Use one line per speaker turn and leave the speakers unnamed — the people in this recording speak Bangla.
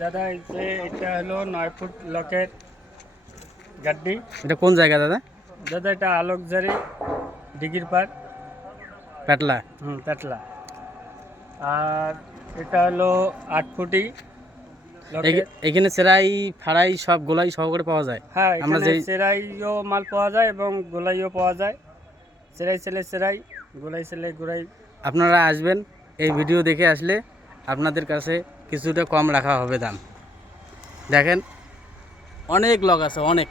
দাদা এই যে এটা হলো নয় ফুট লকের গাড্ডি।
এটা কোন জায়গা দাদা?
দাদা এটা আলোকঝারি ডিগির পার
পেটলা
হুম পেটলা আর এটা হলো আট ফুটি
এখানে সেরাই ফাড়াই সব গোলাই সহকারে পাওয়া যায়।
হ্যাঁ
আমরা যেই-
সেরাইও মাল পাওয়া যায় এবং গোলাইও পাওয়া যায়। সেরাই সেলে সেরাই গোলাই সেলে গোলাই
আপনারা আসবেন এই ভিডিও দেখে আসলে আপনাদের কাছে কিছুটা কম রাখা হবে দাম। দেখেন অনেক লগ আছে অনেক।